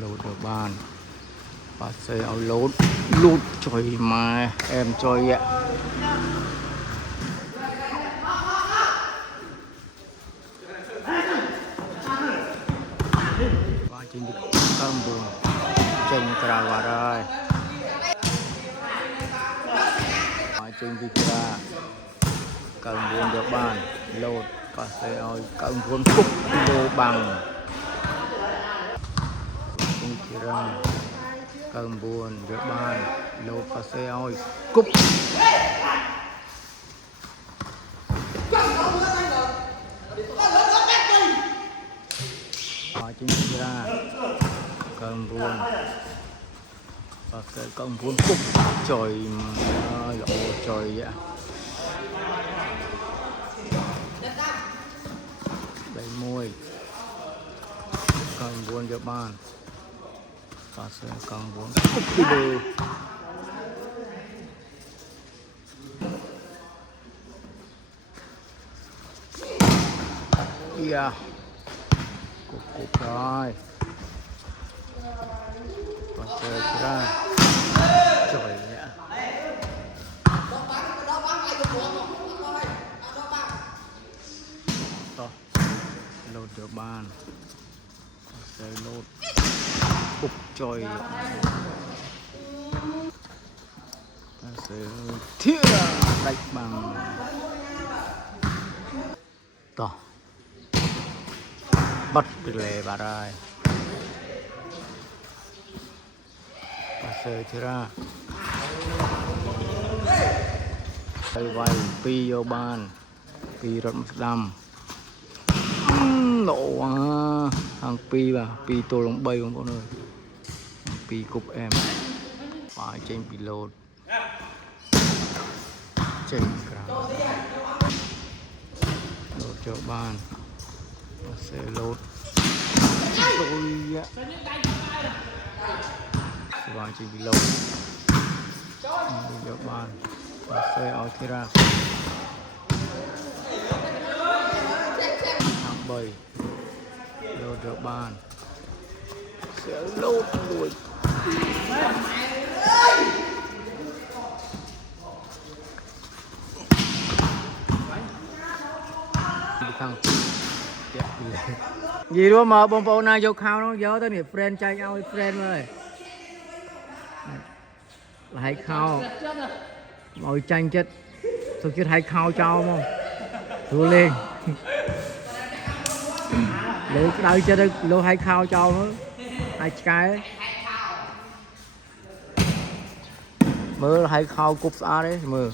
lột được bàn và xây áo lốt lút trời mà em chơi ạ. Và trên được cơm buồn trên trà vào rồi và trên đi ra cơm buồn được bàn lột và xây áo cơm buồn cục đồ bằng trên đi ra cơm buồn được bàn lột và xây áo cục chính ra cơm buồn và cái cơm buồn cục trời lộ trời vậy đầy môi cơm buồn cho bàn và sẽ cơm buồn cục đi đều yeah. Cục rồi và trời ra trời nhá to lột được bàn trời lột cục trời sẽ thiết đánh bằng to bắt được lề bà rồi và sơ thì ra vay pi vô bàn pi rất đầm nổ hàng pi và pi tô lông bay không con ơi pi cục em phải trên pi lột trên cả lột cho bàn và sẽ lột rồi ạ và chỉ bị lâu được bàn và xe ở kia ra hàng bầy lột được bàn sẽ lột đuổi thằng gì đó mà bông bông này vô khao nó gió tới nè friend trai nhau friend ơi hãy khao ngồi tranh chết tôi chết hãy khao cho không thua lên lũ đau chết đấy lũ hãy khao cho nữa hai cái mưa hãy khao cục xa đấy mưa